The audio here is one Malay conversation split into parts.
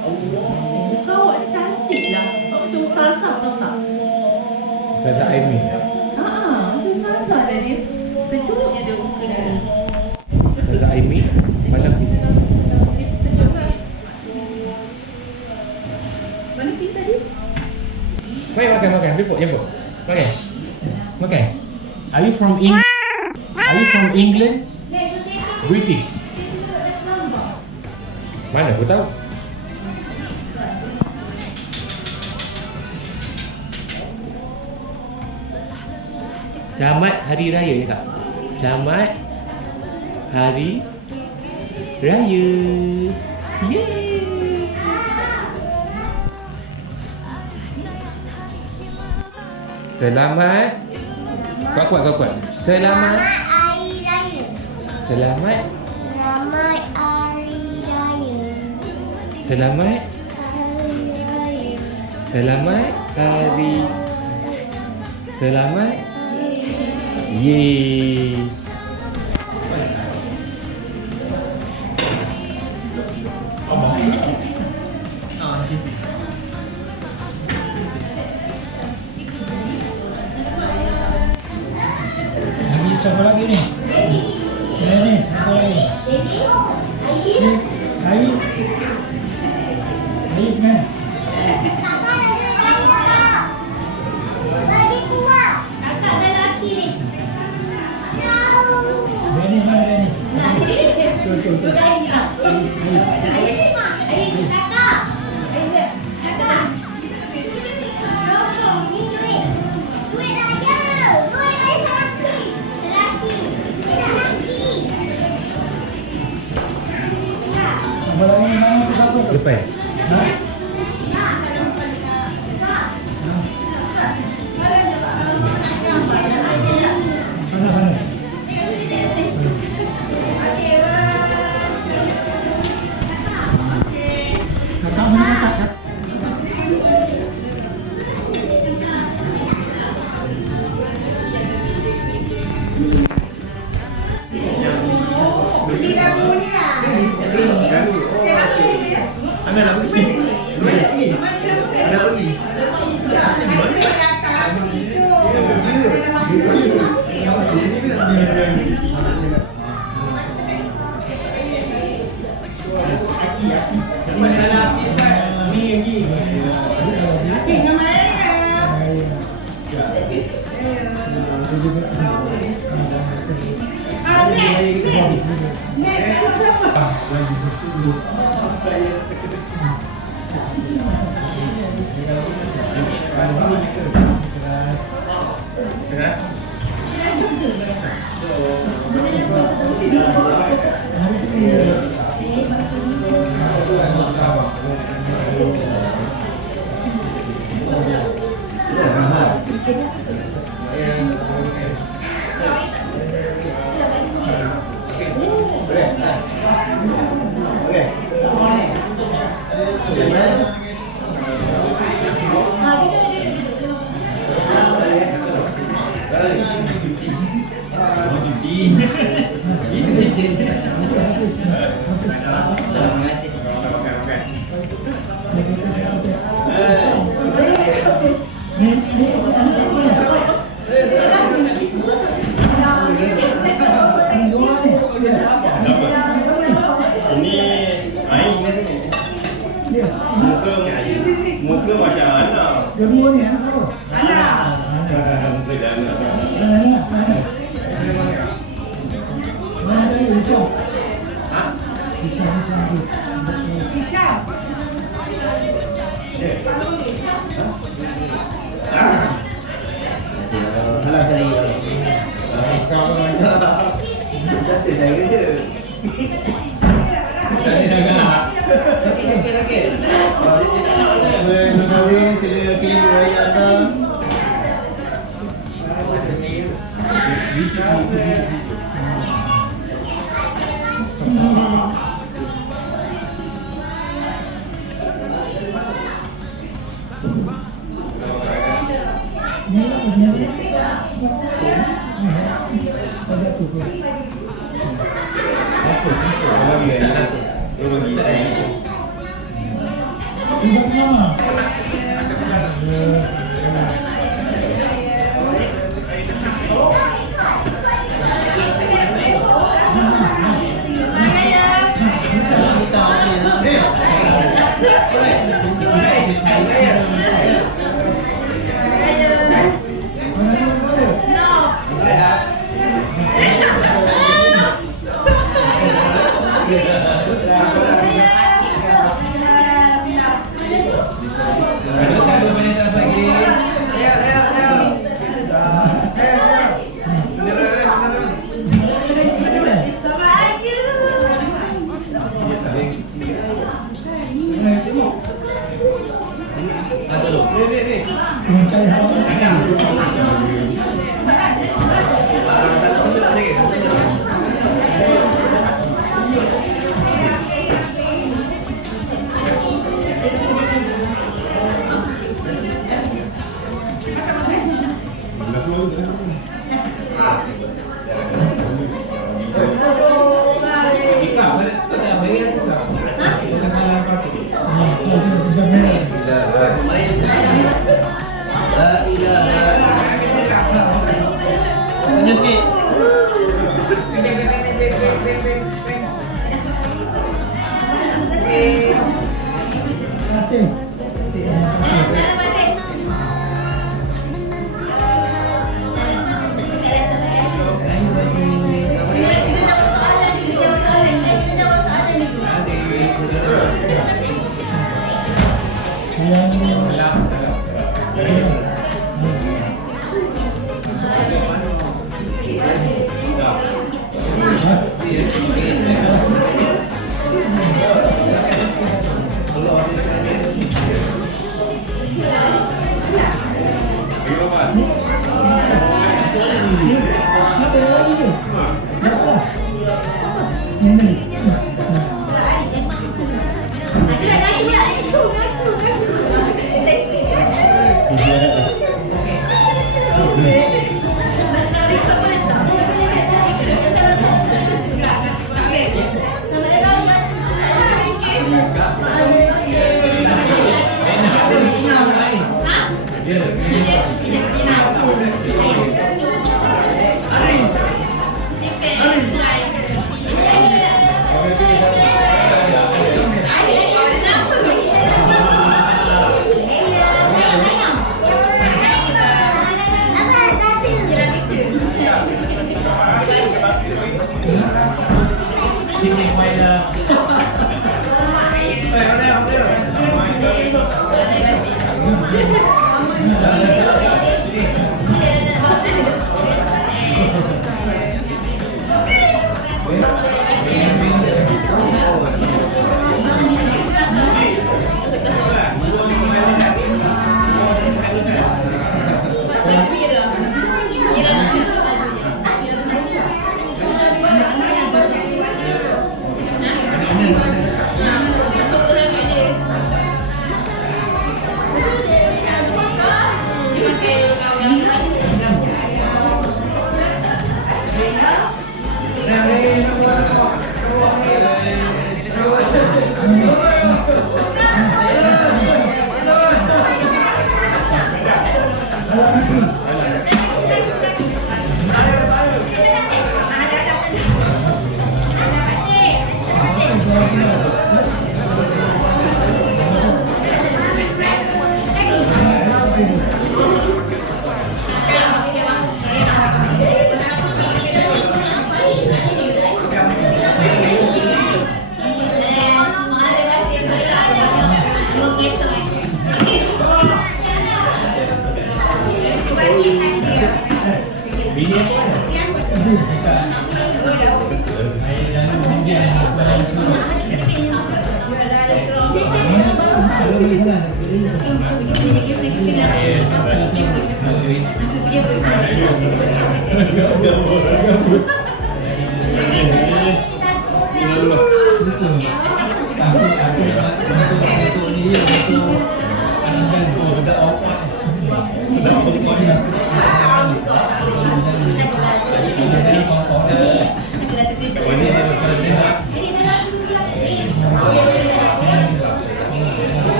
Muka awak cantik lah. Awak macam salsa tahu tak? Saya Aimi. Macam salsa dah dia. Sejuk je dia muka dia. Saya Aimi. Mana pergi? Sejuk lah. Mana pergi tadi? Mari makan. Jemput. Makan. Are you from England? Are you from England? British. Mana aku tahu? Selamat Hari Raya cakap. Selamat Hari Raya. Yeay. Selamat. Kau kuat. Selamat Hari Raya. Selamat Selamat Hari Raya. Selamat Hari Raya. Selamat Hari Selamat Yeay. Lagi siapa lagi ni? Ni siapa lagi? Ni Ayi mana? Bagi kuat. Kakak dan laki ni. Dani mana Dani? Apa lagi nama tu siapa? Lepas Ha? Mana? Kakak mana kakak? Muka macam anak. Kedua ni anak kau. Anak. Mana dia Risau? Ha? Isha. Salah tadi. Kau macam jatuh dari je. Tadi dah gelap. Okey. Kalau dia tak nak mengenali sila pilih raya anda. Lanjut sikit.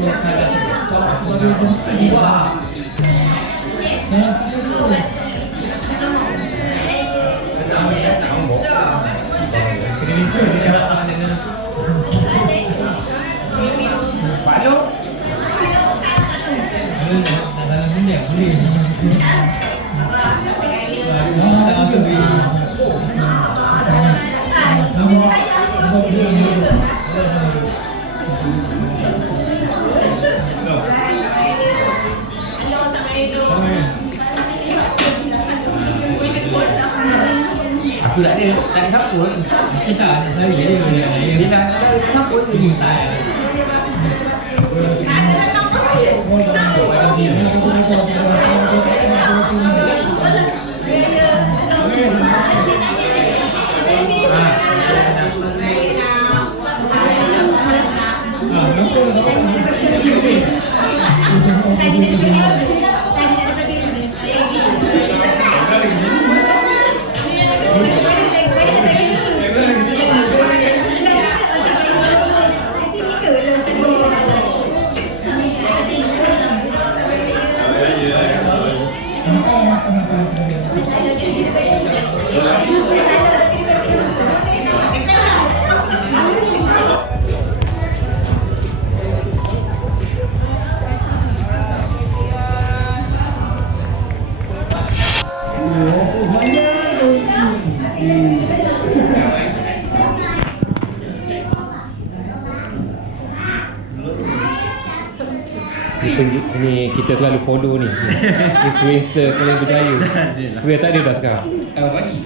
Aku tak ada siapa pun. Kita ada saya dia Dia dah ada siapa pun. Ni kita selalu follow ni influencer paling berjaya. Biar tak ada dah sekarang. Bagi.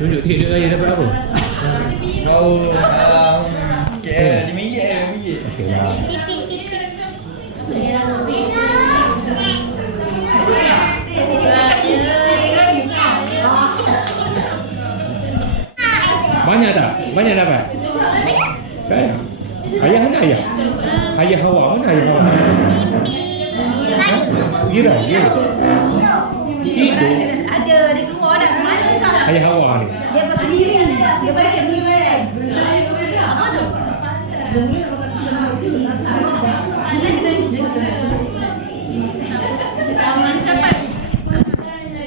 Tunjuk sikit duit raya dapat apa? Kau KL RM5 RM5. Okey lah. Banyak tak? Banyak dapat? Banyak. Ayah mana ayah? Ayah Hawa mana ayah Hawa? Gira, Gira. Tidur. Ada dia keluar dah. Mana tak? Ayah Hawa ni. Dia pasal sendiri. Dia pasal sendiri. Apa tu?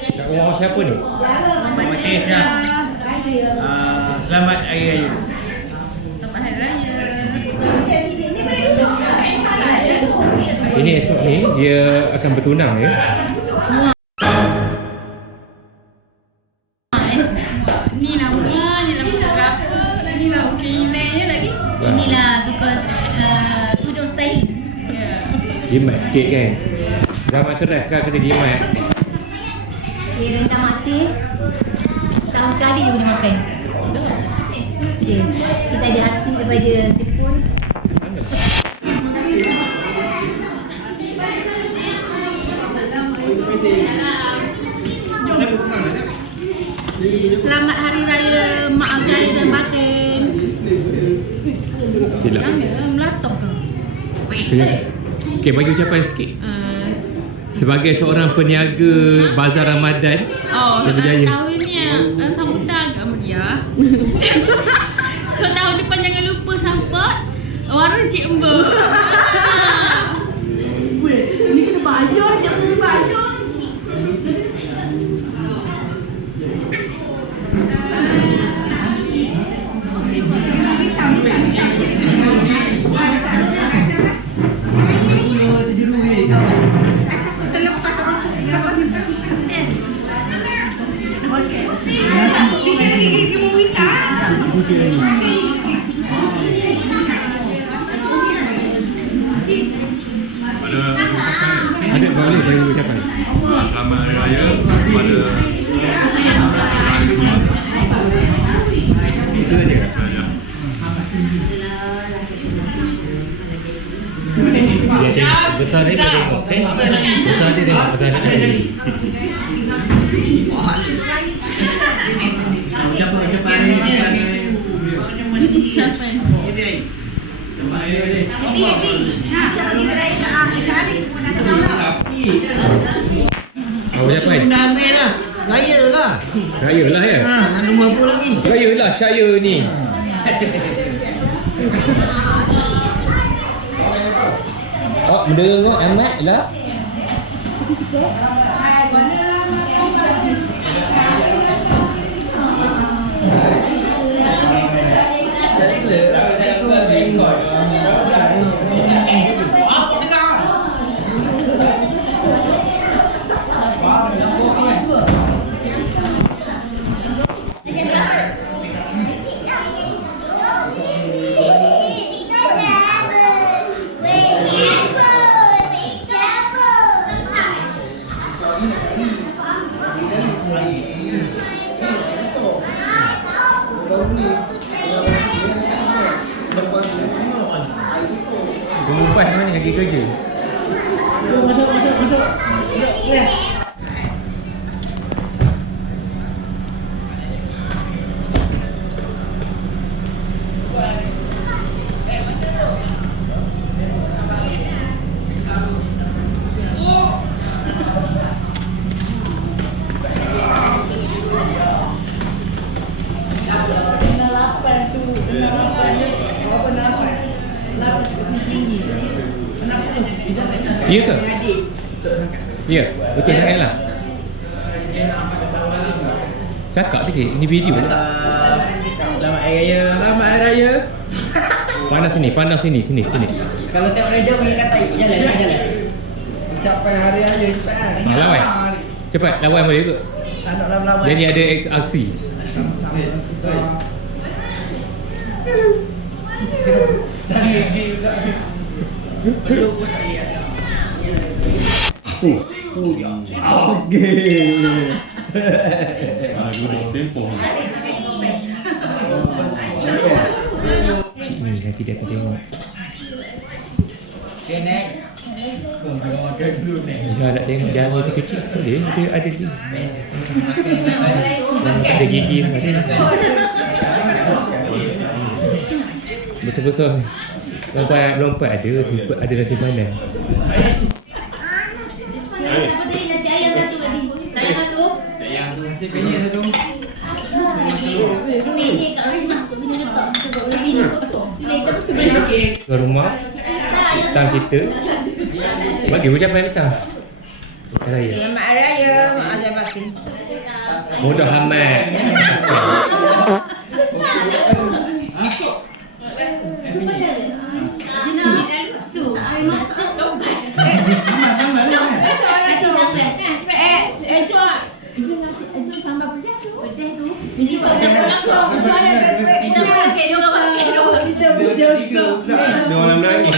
Kat rumah siapa ni? Selamat Hari Raya. Selamat Hari Raya. Ini esok ni dia akan bertunang ya. Ni nama fotografer, ni nama keilannya lagi. Inilah tukar tudung stylist. Jimat sikit kan. Zaman keras sekarang kena jimat. Dia rendam mati. Tahun sekali je boleh makan. Okay. Kita ada arti daripada Jepun. Selamat Hari Raya Maaf Zahir dan Batin. Tidak. Melatok ke? Okey, bagi ucapan sikit. Sebagai seorang peniaga bazar Ramadan yang berjaya. Tahun ni sambutan agak meriah. So tahun depan jangan lupa sampak warna Cik Ember. Ni kena bayar je, bayar. Ada boleh bagi ucapan. Selamat Hari Raya kepada rakyat semua. Itu saja. Dia besar ni dia tengok, okey? Besar dia tengok, besar dia tengok. Siapa Awak siapa ni? Dah ambil lah. Raya lah. Raya lah ya? Nak nombor apa lagi? Raya lah saya ni. Oh, benda amat lah. Lepas mana lagi kerja? Masuk. Ya. Ya ke? Ya, betul sangat lah. Cakap sikit, ini video. Selamat Hari Raya. Selamat Hari Raya. Pandang sini. Kalau tengok raja boleh kata jalan. Capai Hari Raya cepat kan. Lawan. Cepat, lawan boleh ke? Anak lama-lama. Jadi ada aksi. Duduk tempoh. Cik ni nanti dia akan tengok. Okay, next. Dia nak tengok dia masih kecil. Dia ada je. Ada gigi ada. Besar-besar ni. Lompat ada, simpan ada nasi panas. Siapa tadi nasi ayam satu tadi? Ayam satu. Nasi penyet satu. Ini kat rumah tu bini letak sebab bini potong. Dia itu sebelah. Ke rumah petang kita bagi ucapan petang. Raya. Selamat Hari Raya, Mak Azam Batin. Mudah amat. Dia orang nangis.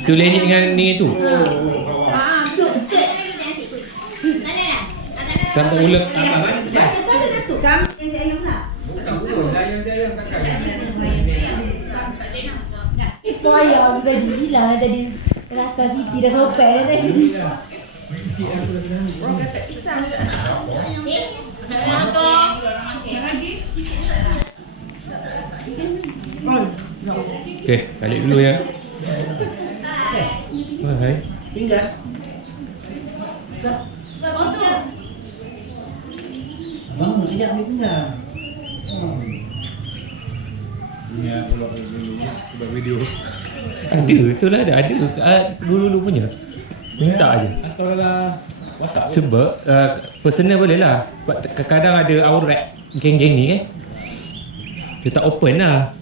Itu lenik dengan ni tu. Sampai ulet. Payah tadi bilang tadi Raka Siti dah sopek dah tadi. Okey, balik dulu ya. Hai. Pinjam. Abang tidak ambil pinjam. Ni kalau dulu buat video. Ada, itulah ada dulu punya. Minta aje. Kalau dah WhatsApp Sebab personal boleh lah. Kadang ada aurat geng-geng ni kan. Dia tak open lah.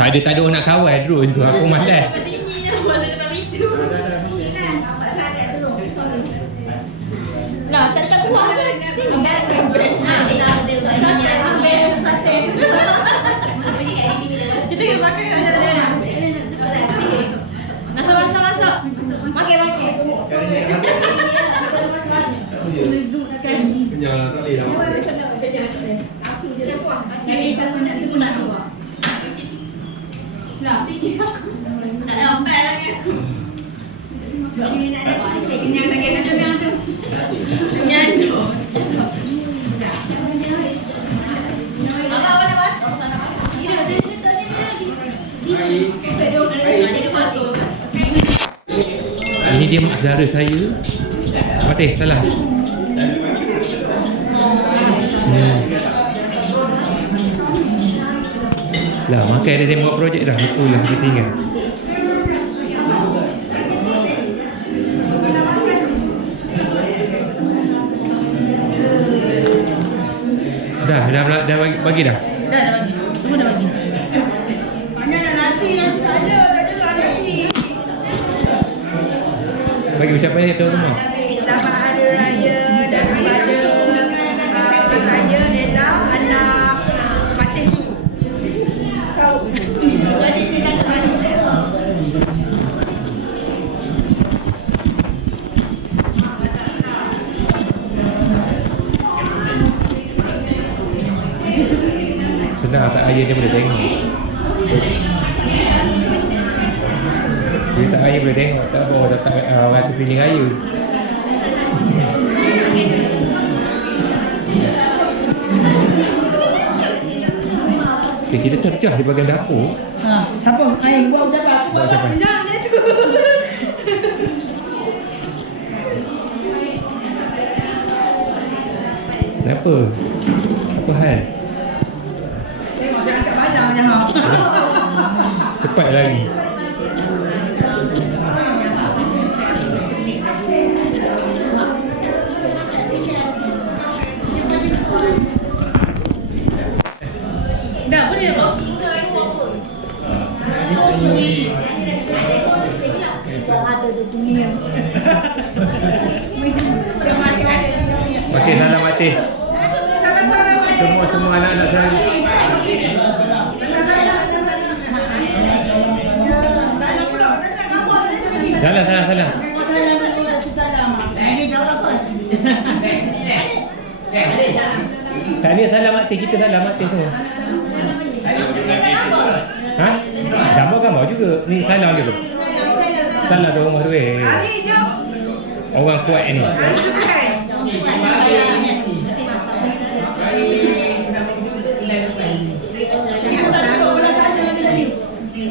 Tak ada orang nak kawal drone tu. Aku malas. Lah, tak kuat ke? Tengok. Nah, kita ada baginya. Sate. Kita kena pakai ada. Masuk. Pakai. Jadi siapa nak tu nak buat. Nak tinggi aku. Nak sampai lagi aku. Kenyang sangat nak kenyang tu. Menyanyi. Abang boleh mas? Jadi foto. Ini dia mak saudara saya. Fatih, salah. Lah, makan dia tengok projek dah. Lupa lah, dia tinggal. Dah bagi dah. Dah bagi. Semua dah bagi. Bagi ucapan dia tahu rumah. Selamat Hari Raya dan kepada saya Ella, anak Fatih Cu. Senang tak ayah dia boleh tengok. Dia tak ayah boleh tengok. Tak apa, tak rasa feeling raya. Okay, kita tercah di bahagian dapur. Siapa? Ayah buat ucapan. Buat ucapan. Kenapa? Apa hal? Tengok saya angkat balang je ha. Cepat lagi. Dah boleh dah. Ada di dunia. Dia masih ada di dunia. Fatih, salam Fatih. Salam-salam. Semua anak-anak saya. Salam pula. Salam. Salam dulu, kasih salam. Ini dah apa? Tahniah salam Fatih. Kita salam Fatih semua. Ha? Gambar-gambar juga. Ni salam juga. Salam tu rumah duit. Ali jom. Orang kuat ni. Ali sukses.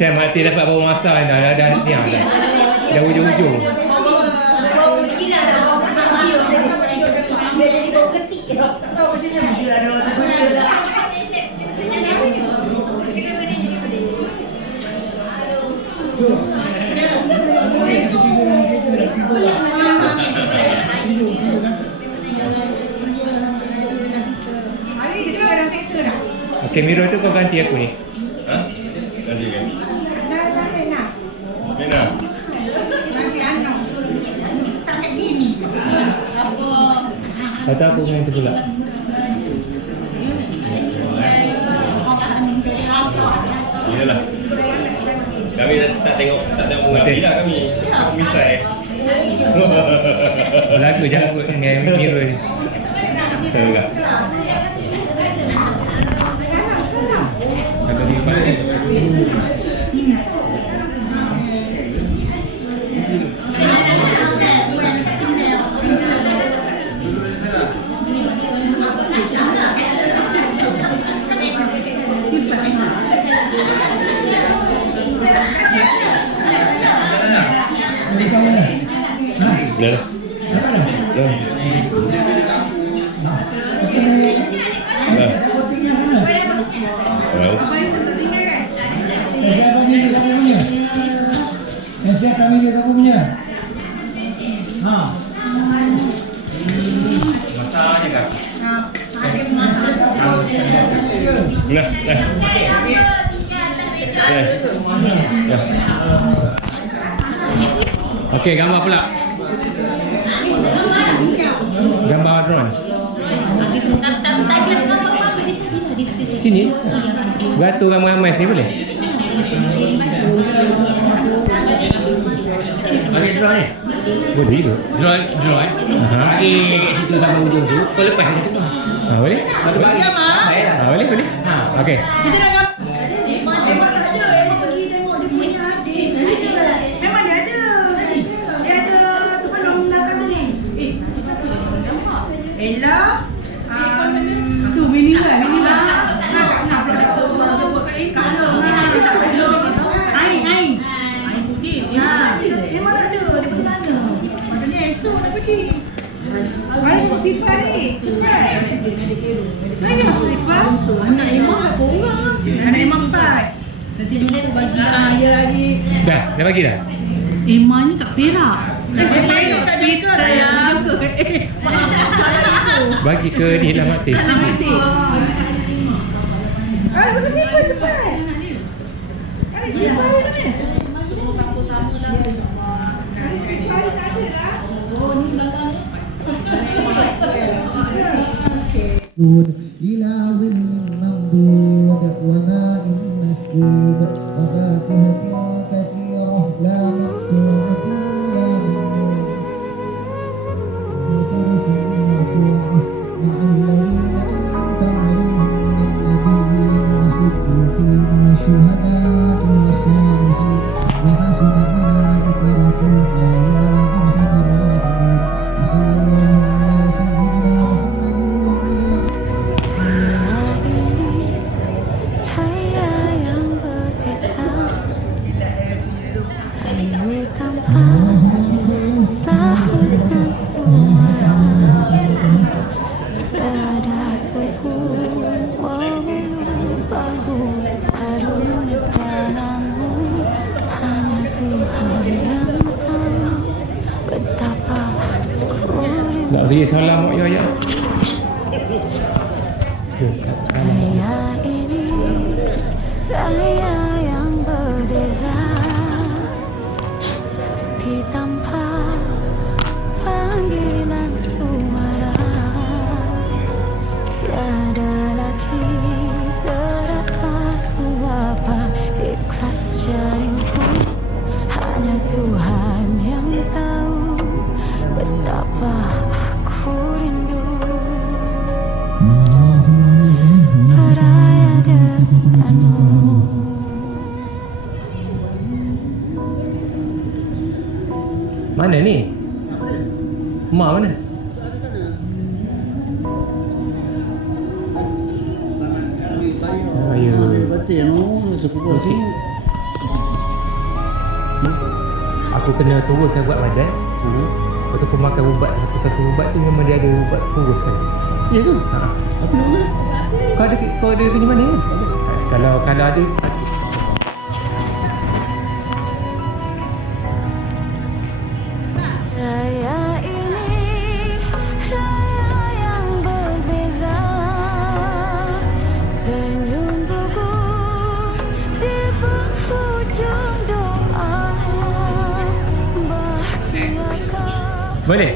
Saya mati dapat bawa masa dah diam dah. Dah ujung-ujung. Dia jadi bau ketik. Tak tahu macam mana dia ada orang tu. Ali dia tinggal dalam kereta dah. Okey, Miro tu kau ganti aku ni. Ha? Ganti kan? Dah nak. Mina. Nanti anak. Sangat gini. Kata aku main tu pula. Iyalah. Kami tak tengok Betul. Mira kami. Misai. Berlaku janggut dengan Miro ni. Betul tak? Kata dia balik. Dah. Dah. Well. Siapa punya? Ha. Masanya kan. Nah. Okey, gambar pula. Gambar drone. Sini. Beratur ramai-ramai sini boleh? Bagi drone ni? Boleh juga. Drone. Bagi kat situ sama ujung tu. Kau lepas kat situ. Boleh? Ada bagi apa? Boleh, boleh. Ha, okey. Kita nak gambar. Memang tak ada. Memang pergi tengok dia punya adik. Memang dia ada. Dia ada sebelum belakang tu ni. Ella. Tu mini kan, mini kan. Nak pula tu buat kat Eka tu. Ain. Ain putih. Memang tak ada. Dia pergi sana. Maknanya esok nak pergi. Mana sifar ni? Mana masuk sifar? Anak Imam apa orang? Anak Imam 4. Nanti dia bagi. Dia lagi. Dah bagi dah. Emma ni kat Perak. Perak speaker saya. Bagi ke ni lah mati. Betul sifar cepat. Ada sifar ni. إلى ظل ممدود وماء مسكوب وفاكهة كثيرة لا مقطوعة ولا ممنوع وفرش مرفوعة مع الذين أنعمت عليهم من النبيين والصديقين والشهداء والصالحين وحسن أولئك رفيقا يا أرحم الراحمين وصلى الله على سيدنا محمد وعلى Raya yang berbeza, sayur tanpa sahut dan suara, tiada tubuh memeluk bahu, harum tanganmu, hanya Tuhan yang tahu betapa ku rindu. Nak beri salam mak ya. Raya ini, raya yang berbeza, sepi tanpa panggilan suara, tiada lagi terasa suapan ikhlas jarimu, hanya Tuhan yang tahu betapa aku rindu. Beraya denganmu. Mana ni? Mak mana? Ya. Okey. Aku kena turunkan buat badan. Lepas tu aku makan ubat satu ubat tu memang dia ada ubat kurus kan. Ya ke? Ha. Apa nama? Kau ada pergi mana kan? Kalau ada Raya ini, raya yang berbeza, senyum gugur di penghujung doa, bahagiakah boleh?